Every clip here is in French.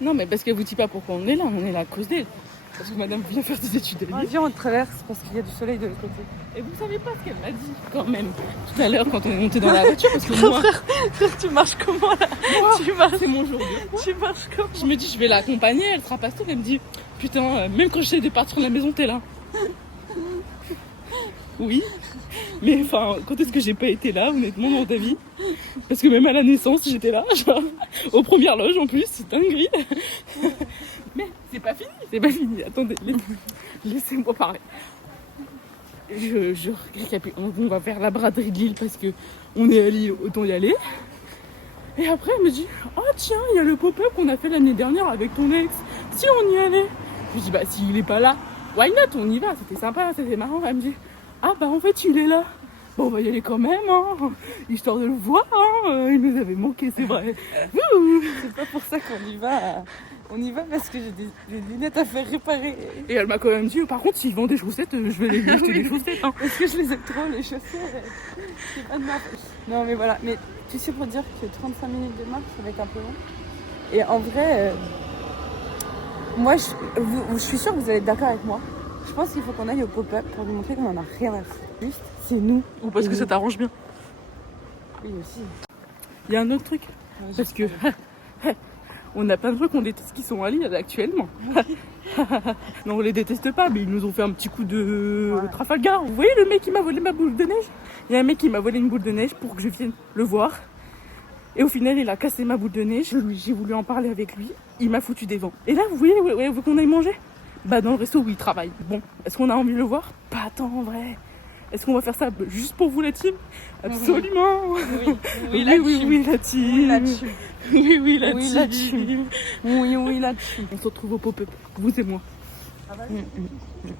Non, mais parce qu'elle vous dit pas pourquoi on est là à cause d'elle. Parce que madame vient faire des études à Lille. Viens, on traverse parce qu'il y a du soleil de l'autre côté. Et vous savez pas ce qu'elle m'a dit quand même tout à l'heure quand on est monté dans la voiture parce que moi, Frère, tu marches comment là? c'est mon jour de Tu marches comment? Je me dis je vais l'accompagner, elle sera pas seule, elle me dit putain, même quand j'essaie de partir de la maison t'es là. Oui, mais enfin quand est-ce que j'ai pas été là honnêtement dans ta vie? Parce que même à la naissance j'étais là, genre aux premières loges en plus, c'est dinguerie. Mais c'est pas fini, attendez, laissez-moi parler. Je récapitule, on va faire la braderie de Lille parce que on est à Lille, autant y aller. Et après elle me dit oh tiens, il y a le pop-up qu'on a fait l'année dernière avec ton ex, si on y allait. Je dis bah s'il est pas là, why not, on y va, c'était sympa, c'était marrant. Elle me dit ah bah en fait il est là. Bon on va y aller quand même, hein, histoire de le voir, hein. Il nous avait manqué, c'est vrai. C'est pas pour ça qu'on y va. On y va parce que j'ai des lunettes à faire réparer. Et elle m'a quand même dit par contre s'ils vendent des chaussettes, je vais les acheter des chaussettes. Hein. Parce que je les aime trop, les chaussures. C'est pas de ma faute. Non mais voilà, mais tu sais pour dire que 35 minutes de marche, ça va être un peu long. Et en vrai, moi je suis sûre que vous allez être d'accord avec moi. Je pense qu'il faut qu'on aille au pop-up pour lui montrer qu'on en a rien à foutre. Juste, c'est nous. Ou parce que ça t'arrange bien. Oui aussi. Il y a un autre truc. Parce que on a plein de trucs qu'on déteste qui sont à Lille actuellement. Non, on les déteste pas, mais ils nous ont fait un petit coup de Trafalgar. Vous voyez le mec qui m'a volé ma boule de neige? Il y a un mec qui m'a volé une boule de neige pour que je vienne le voir. Et au final, il a cassé ma boule de neige. J'ai voulu en parler avec lui. Il m'a foutu des vents. Et là, vous voyez, vous voulez qu'on aille manger? Bah, dans le resto où il travaille. Bon, est-ce qu'on a envie de le voir? Pas tant en vrai. Est-ce qu'on va faire ça juste pour vous, la team? Absolument. Oui, la team. Oui, la team. la team. Oui, la Oui, team. la team. Oui, la team. On se retrouve au pop-up, vous et moi. Vous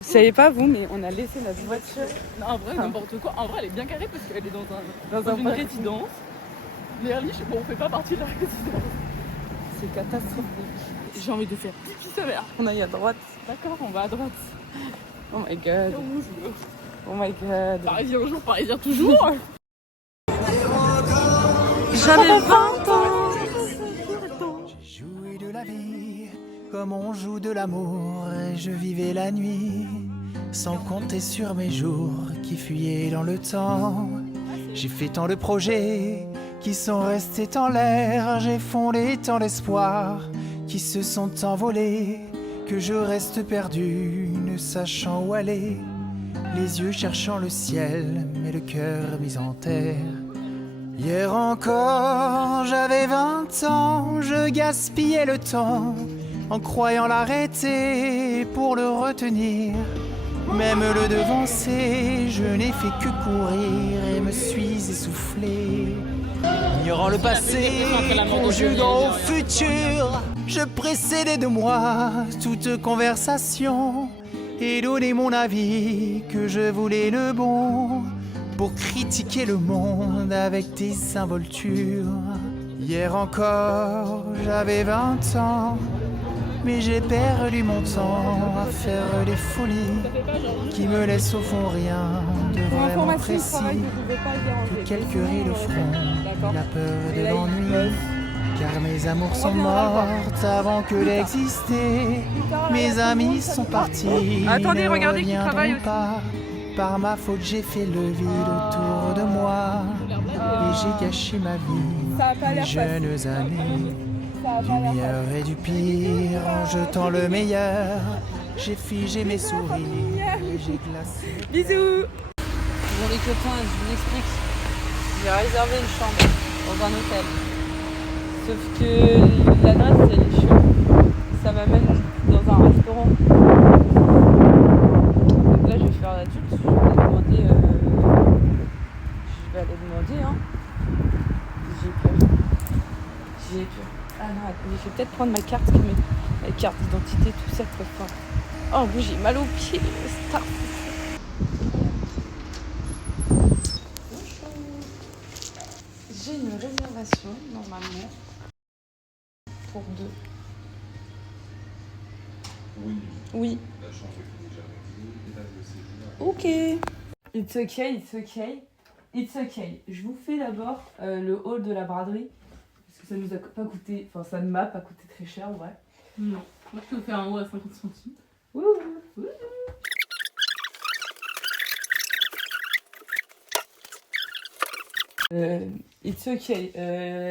savez pas vous, mais on a laissé notre voiture. Non, en vrai, n'importe quoi. En vrai, elle est bien carrée parce qu'elle est dans une vrai- résidence. L'Erlich, bon, on fait pas partie de la résidence. C'est catastrophique. J'ai envie de faire pipi sa mère. On aille à droite. D'accord, on va à droite. Oh my god. Oh my god. Parisien un jour, parisien toujours. J'avais 20 ans. J'ai joué de la vie comme on joue de l'amour et je vivais la nuit sans compter sur mes jours qui fuyaient dans le temps. J'ai fait tant de projets qui sont restés en l'air, j'ai fondé tant d'espoirs qui se sont envolés que je reste perdu ne sachant où aller, les yeux cherchant le ciel mais le cœur mis en terre. Hier encore, j'avais 20 ans, je gaspillais le temps en croyant l'arrêter pour le retenir. Même le devancer, je n'ai fait que courir et me suis essoufflé. Ignorant le passé, conjuguant au futur, je précédais de moi toute conversation et donnais mon avis que je voulais le bon pour critiquer le monde avec des involtures. Hier encore, j'avais 20 ans, mais j'ai perdu mon temps à faire des folies qui me laissent au fond rien de vraiment précis que quelques rides de front, la peur de l'ennui. Car mes amours sont mortes avant que d'exister. Mes amis sont partis. Attendez, ne regardez qui travaille reviendront pas. Par ma faute, j'ai fait le vide autour de moi. Et j'ai gâché ma vie, mes jeunes années. Du meilleur et du pire, en jetant le meilleur. J'ai figé mes sourires et j'ai glacé. Bisous. Bon les copains, je vous explique. J'ai réservé une chambre dans un hôtel. Sauf que l'adresse elle est chaude. Ça m'amène dans un restaurant. Donc là je vais faire l'adulte. Je vais aller demander. Hein. J'ai peur. Ah non, attendez, je vais peut-être prendre ma carte, ma carte d'identité, tout ça. Oh, j'ai mal aux pieds, stop. J'ai une réservation, normalement, pour 2. Oui. Ok. It's okay. Je vous fais d'abord le hall de la braderie. Parce que Ça nous a pas coûté, enfin ça ne m'a pas coûté très cher en vrai. Non. Moi, je peux faire un haut à 50 centimes. Ouh. It's okay,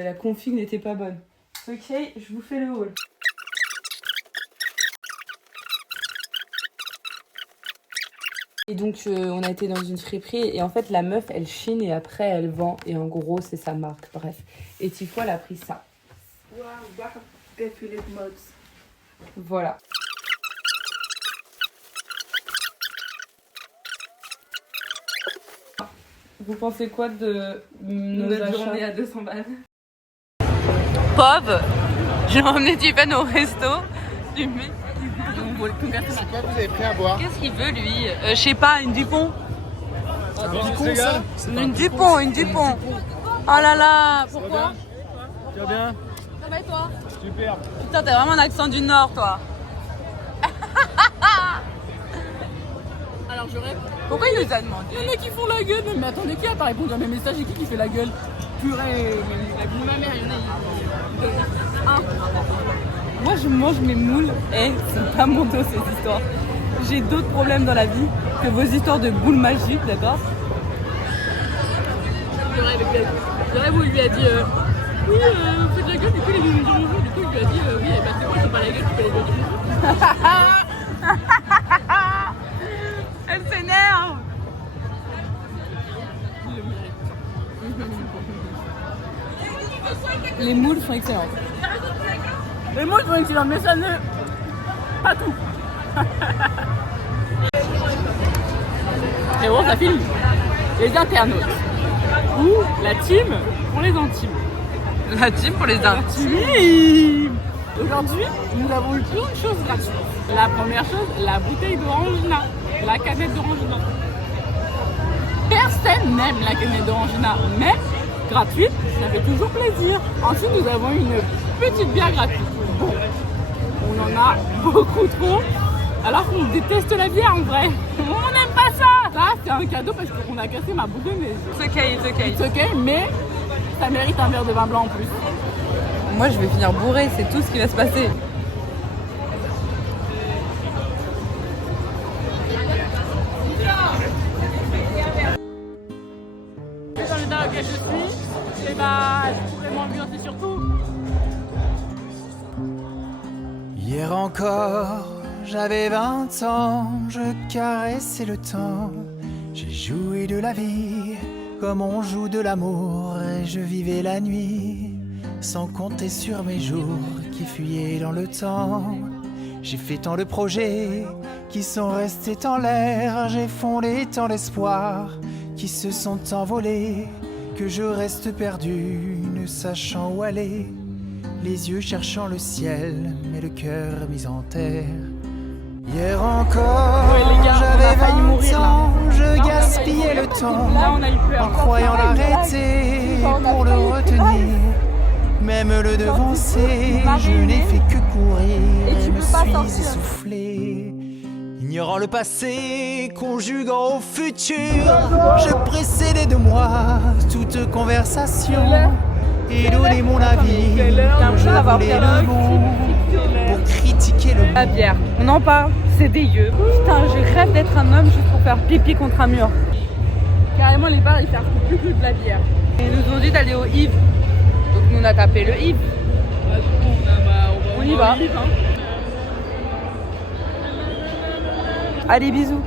la config n'était pas bonne. It's okay, je vous fais le haul. Et donc on a été dans une friperie et en fait la meuf elle chine et après elle vend et en gros c'est sa marque, bref. Et Tifo elle a pris ça. Waouh, défilé de mods. Voilà. Vous pensez quoi de nos Notre achats journée à 200 balles. Pauvre, j'ai emmené Tiffen au resto du mec. C'est quoi vous avez pris à boire? Qu'est-ce qu'il veut lui? Je sais pas, une Dupont. Dupont, ça? Une Dupont, une Dupont. Oh là là, pourquoi? Tu vas bien? Ça va et toi? Super. Putain, t'as vraiment un accent du Nord, toi. Alors je rêve. Pourquoi il nous a demandé? Il y en a qui font la gueule, mais attendez, qui a pas répondu à mes messages et qui fait la gueule? Purée, la vie de ma mère, il y en a. Moi, je mange mes moules et c'est pas mon dos ces histoires. J'ai d'autres problèmes dans la vie que vos histoires de boules magiques, d'accord? Le rêve où il lui a dit oui, vous faites la gueule, du coup il est venu me dire bonjour, du coup il lui a dit oui, bah c'est moi, je fais pas la gueule, tu fais les gueules du bonjour. Elle s'énerve. Les moules sont excellentes. Les mots sont excellents, mais ça ne. Pas tout. Et bon, ça filme les internautes. Ou la team pour les intimes. La team pour les intimes. Oui. Aujourd'hui, nous avons eu plein de choses gratuites. La première chose, la bouteille d'orangina, la canette d'orangina. Personne n'aime la canette d'orangina, mais gratuite, ça fait toujours plaisir. Ensuite, nous avons une petite bière gratuite. Bon, on en a beaucoup trop, alors qu'on déteste la bière en vrai. On n'aime pas ça. Ça, c'est un cadeau parce qu'on a cassé ma bouteille, mais It's okay, it's okay. c'est ok, mais ça mérite un verre de vin blanc en plus. Moi, je vais finir bourrée, c'est tout ce qui va se passer. Dans l'état dans lequel je suis, et bah, je pourrais m'ambiancer surtout. Hier encore, j'avais 20 ans, je caressais le temps. J'ai joué de la vie comme on joue de l'amour et je vivais la nuit sans compter sur mes jours qui fuyaient dans le temps. J'ai fait tant de projets qui sont restés en l'air, j'ai fondé tant d'espoirs qui se sont envolés que je reste perdu, ne sachant où aller. Les yeux cherchant le ciel, mais le cœur mis en terre. Hier encore, Ouais, les gars, on a j'avais failli 20 mourir, là. ans, je Là, on a gaspillais failli le mourir. temps Là, on a eu peur. en croyant l'arrêter pour le retenir. Même le devancer, je n'ai fait que courir et me suis essoufflé. Ignorant le passé, conjuguant au futur, je précédais de moi toute conversation et donnais mon avis comme je voulais le bon pour critiquer le La monde. bière, on en parle, c'est dégueu. Putain, je rêve d'être un homme juste pour faire pipi contre un mur. Carrément, les bars, ils servent plus que de la bière. Ils nous ont dit d'aller au Yves. Donc nous on a tapé le Yves. On y va. Allez, bisous.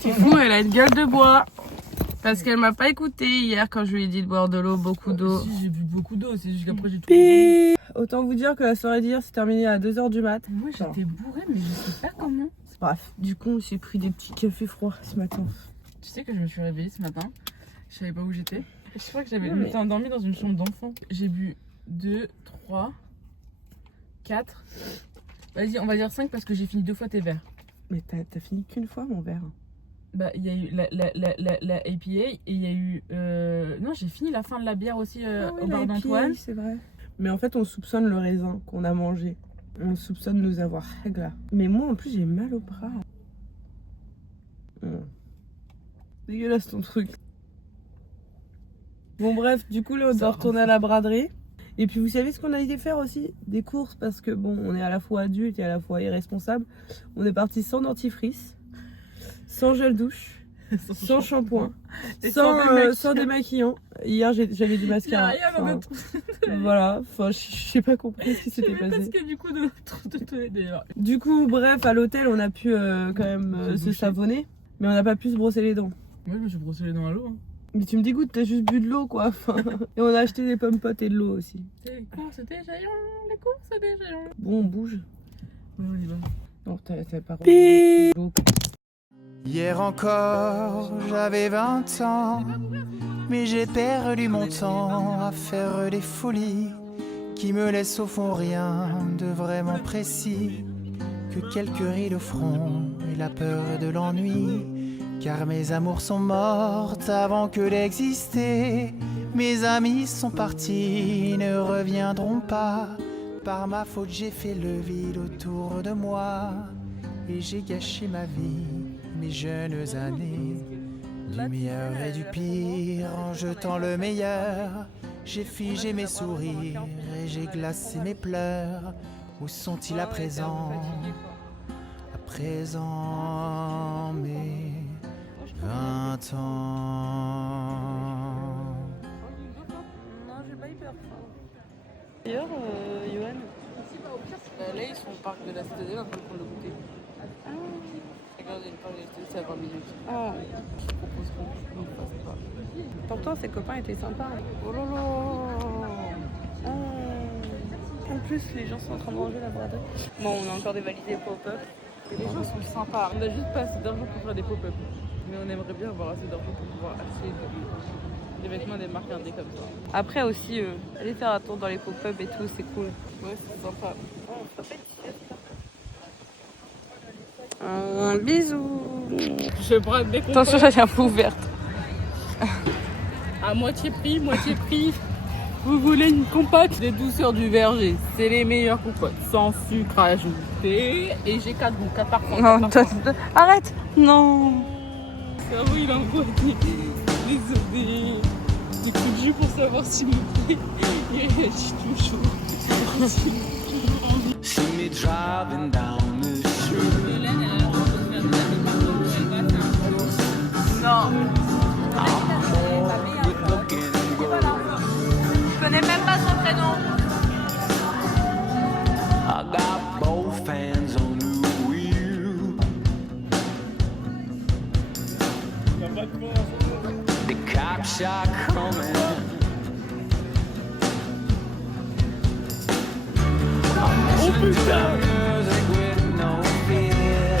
Tifou, elle a une gueule de bois. Parce qu'elle m'a pas écouté hier quand je lui ai dit de boire de l'eau, beaucoup d'eau. Si, j'ai bu beaucoup d'eau, c'est juste qu'après j'ai tout. Autant vous dire que la soirée d'hier s'est terminée à 2h du mat. Moi j'étais bourrée, mais je sais pas comment. Bref, du coup, j'ai pris des petits cafés froids ce matin. Tu sais que je me suis réveillée ce matin, je savais pas où j'étais. Je crois que j'avais mais... endormie dans une chambre d'enfant. J'ai bu 2, 3, 4. Vas-y, on va dire 5 parce que j'ai fini 2 fois tes verres. Mais t'as fini qu'une fois mon verre. Bah, il y a eu la APA et il y a eu. Non, j'ai fini la fin de la bière aussi au bar d'Antoine. C'est vrai. Mais en fait, on soupçonne le raisin qu'on a mangé. On soupçonne nous avoir règle. Mais moi, en plus, j'ai mal au bras. Dégueulasse ton truc. Bon, bref, du coup, là, on doit retourner à la braderie. Et puis, vous savez ce qu'on a été faire aussi? Des courses, parce que bon, on est à la fois adulte et à la fois irresponsable. On est parti sans dentifrice, sans gel douche, sans shampoing, sans démaquillant. Hier, j'avais du mascara. Voilà, enfin, j'ai pas compris ce qui s'était passé. Parce que du coup, de d'ailleurs. Du coup, bref, à l'hôtel, on a pu quand même se savonner, mais on n'a pas pu se brosser les dents. Moi, je me suis brossé les dents à l'eau. Hein. Mais tu me dégoûtes, t'as juste bu de l'eau, quoi. Enfin, et on a acheté des pommes potes et de l'eau aussi. Les courses, c'était géant. Les courses, c'était géant. Bon, on bouge. Oui, on y va. Non, t'as pas Pip. Hier encore, j'avais 20 ans, mais j'ai perdu mon temps à faire des folies qui me laissent au fond rien de vraiment précis, que quelques rides au front et la peur de l'ennui. Car mes amours sont mortes avant que d'exister. Mes amis sont partis, ne reviendront pas. Par ma faute j'ai fait le vide autour de moi. Et j'ai gâché ma vie, mes jeunes années. Du meilleur et du pire en jetant le meilleur. J'ai figé mes sourires et j'ai glacé mes pleurs. Où sont-ils à présent? À présent mes 20 ans. Non, j'ai pas hyper faim. D'ailleurs, Yoann. Là, ils sont au parc de la Citadelle en train de prendre le goûter. Regarde, il y a le parc de la Citadelle, c'est à 20 minutes. Ah. Je propose qu'on ne fasse pas. Pourtant, ses copains étaient sympas. Oh là là. En plus, les gens sont en train de manger la braderie. Bon, on a encore dévalisé le pop-up. Les gens sont sympas. On n'a juste pas assez d'argent pour faire des pop-up. Mais on aimerait bien avoir assez d'argent pour pouvoir acheter des vêtements des marques indées comme ça. Après aussi, aller faire un tour dans les pop-up et tout, c'est cool. Ouais, c'est sympa. Un bisou. Je brade des compotes. Attention, elle est un peu ouverte. À moitié prix, moitié prix. Vous voulez une compote? Des douceurs du verger, c'est les meilleures compotes. Sans sucre ajouté. Et j'ai 4 goûts, 4 parfums. Non, arrête. Non. Cerveau, il envoie des trucs de jus pour savoir s'il me plaît. Il réagit toujours. See me driving down the street. Non. Good looking girl. Je connais même pas son prénom. I got both hands on the wheel. The cops are coming. Oh putain! Music with no fear.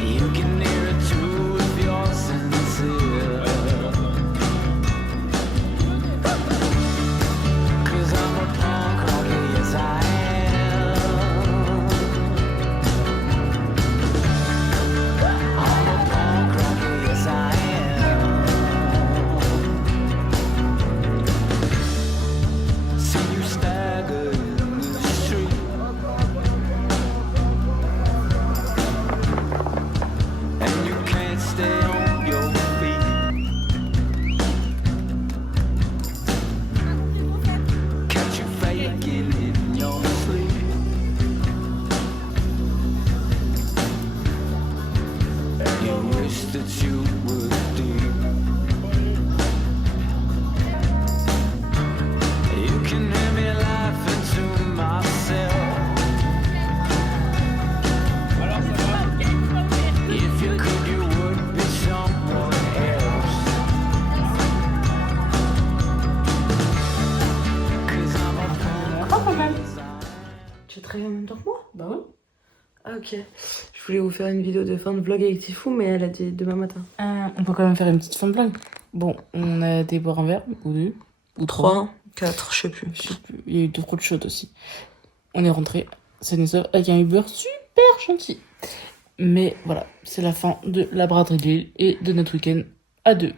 You can hear it too if you're sincere. 'Cause I'm a punk rocker, yes I am. I'm a punk rocker, yes I am. See you stand travailles en même temps que moi? Bah ouais. Ah ok. Je voulais vous faire une vidéo de fin de vlog avec Tifou, mais elle a dit demain matin. On peut quand même faire une petite fin de blague. Bon, on a été boire un verre, ou 2, ou 3. 4, je sais plus. Je sais plus. Il y a eu 2 trop de shots aussi. On est rentré sain et sauf avec un Uber super gentil. Mais voilà, c'est la fin de la braderie de Lille et de notre week-end à 2.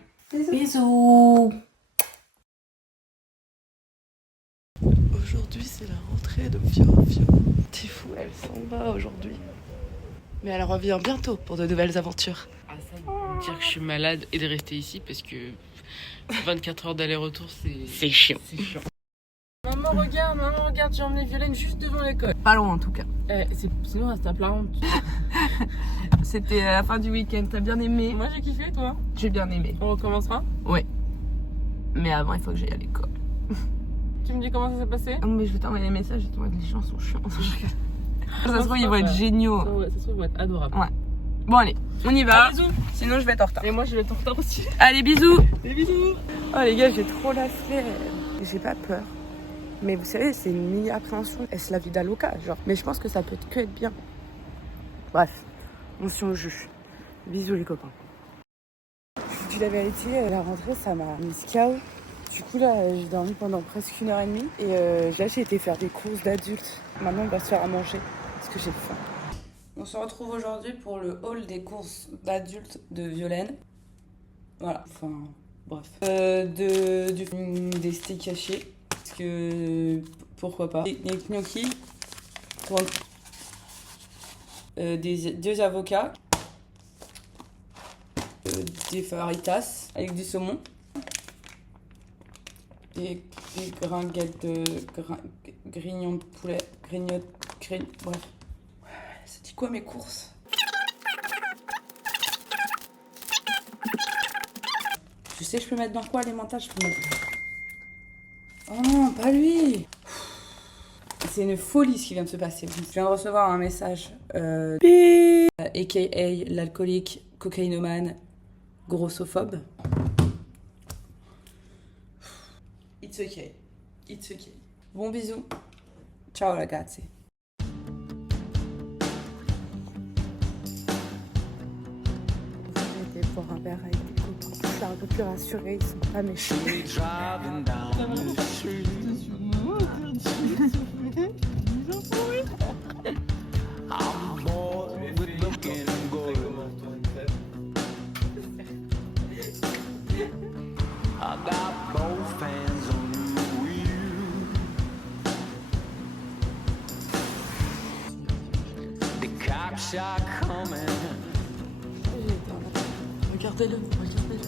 Bisous. Aujourd'hui, c'est la rentrée de Fio. Tifou, elle s'en va aujourd'hui. Mais elle revient bientôt pour de nouvelles aventures. Ah, ça, de dire que je suis malade et de rester ici parce que 24 heures d'aller-retour, c'est chiant. C'est chiant. Maman, regarde, j'ai emmené Violaine juste devant l'école. Pas loin en tout cas. Sinon, reste à plat honte. C'était à la fin du week-end. T'as bien aimé? Moi, j'ai kiffé, toi. J'ai bien aimé. On recommencera? Mais avant, il faut que j'aille à l'école. Tu me dis comment ça s'est passé? Oh, mais je vais t'envoyer des messages et tu vois que les gens sont chiants. Ça se trouve, ils vont être géniaux. Ouais, ça se trouve, ils vont être adorables. Ouais. Bon, allez, on y va. Bisous. Sinon, je vais être en retard. Et moi, je vais être en retard aussi. Allez, bisous. Des bisous. Oh, les gars, j'ai trop la flemme. J'ai pas peur. Mais vous savez, c'est une mini-appréhension. Est-ce la vida loca, genre? Mais je pense que ça peut que être bien. Bref, on s'y en juge. Bisous, les copains. Je vous dis la vérité, la rentrée, ça m'a mis KO. Du coup, là, j'ai dormi pendant presque 1h30. Et là, j'ai été faire des courses d'adultes. Maintenant, on va se faire à manger parce que j'ai faim. On se retrouve aujourd'hui pour le haul des courses d'adultes de Violaine. Voilà, enfin, bref. Des steaks hachés. Parce que, pourquoi pas. Des gnocchis. Des 2 avocats. Des faritas avec du saumon. Des gringuettes de grignons de poulet. Bref. Ça dit quoi mes courses? Tu sais, je peux mettre dans quoi les montages? Je peux mettre... Oh non, pas lui! C'est une folie ce qui vient de se passer. Je viens de recevoir un message. A.K.A. l'alcoolique, cocaïnomane, grossophobe. It's okay. It's okay. Bon bisous. Ciao ragazzi. J'ai été boire un verre avec des copains. Je suis un peu plus rassurée, ils sont pas méchants. Regardez-le, regardez-le.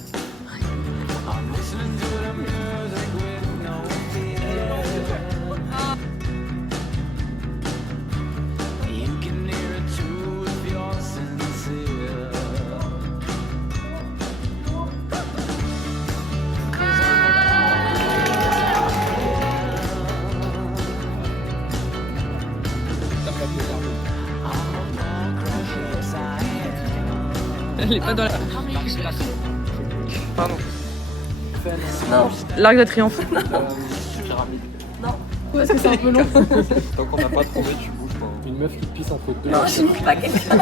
Elle est pas dans la... Pardon. Non, l'Arc de Triomphe. Pyramide. Non, parce que c'est un peu long. Tant qu'on n'a pas trouvé, tu bouges pas. Une meuf qui pisse entre deux. Non, je ne bouge pas quelqu'un.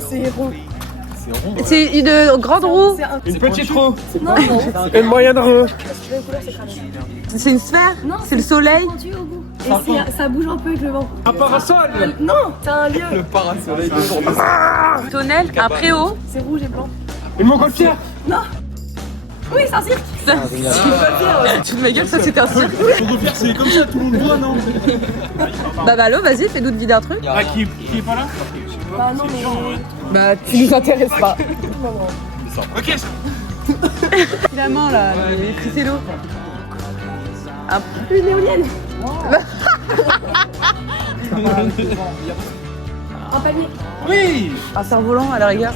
C'est rond. C'est rond. C'est une grande roue. Une petite roue. Non, Une moyenne roue. c'est une sphère. Non, c'est le soleil. Et ça bouge un peu avec le vent. Un parasol. Non, c'est un lieu. Le parasoleil de journée. Tonnelle, un préau. C'est rouge et blanc. Une montgolfière. Oui, c'est un cirque. Tu de ma gueule, ça c'était un cirque. Montgolfière, c'est comme ça, tout le monde voit, non? Bah Valo, vas-y, fais-nous de vider un truc. Ah, qui est pas là? Bah non, mais... Bah tu nous intéresses pas. Ok. Finalement là, l'électricité l'eau. Un peu Une éolienne. Un palmier. Oui. un cerf-volant à la rigueur.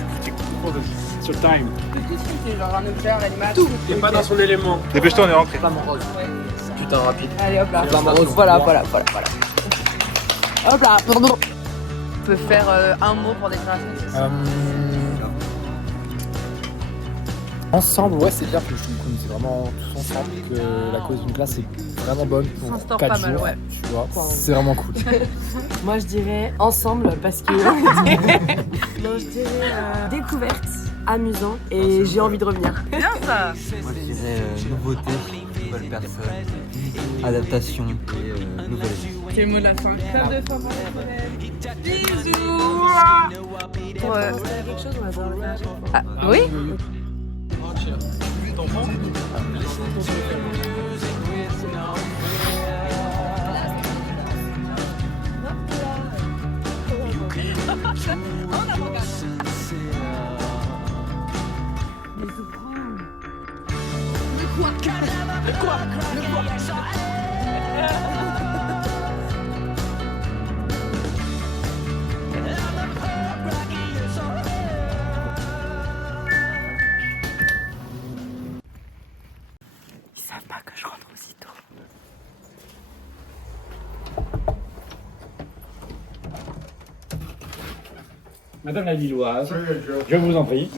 Sur time. C'est genre un objet, un animal. Il est pas dans son élément. Dépêche-toi, on est rentré. Putain, rapide. Allez hop là. Voilà. Hop là. On peut faire un mot pour déclarer ça. Ensemble, ouais, c'est bien que je trouve qu'on est vraiment tous ensemble, que la cause d'une classe est vraiment bonne pour s'instaure 4 pas mal, jours, ouais. tu vois, c'est vraiment cool. Moi je dirais ensemble parce que. Non, je dirais découverte, amusant et j'ai envie de revenir. Bien ça. Moi je dirais nouveauté, nouvelle personne, adaptation et nouvelle vie. C'est le mot de la fin. Bisous. Ouais. Quelque chose, on va devoir le faire. Ah, oui. Ils savent pas que je rentre aussitôt. Madame la Lilloise, je vous en prie.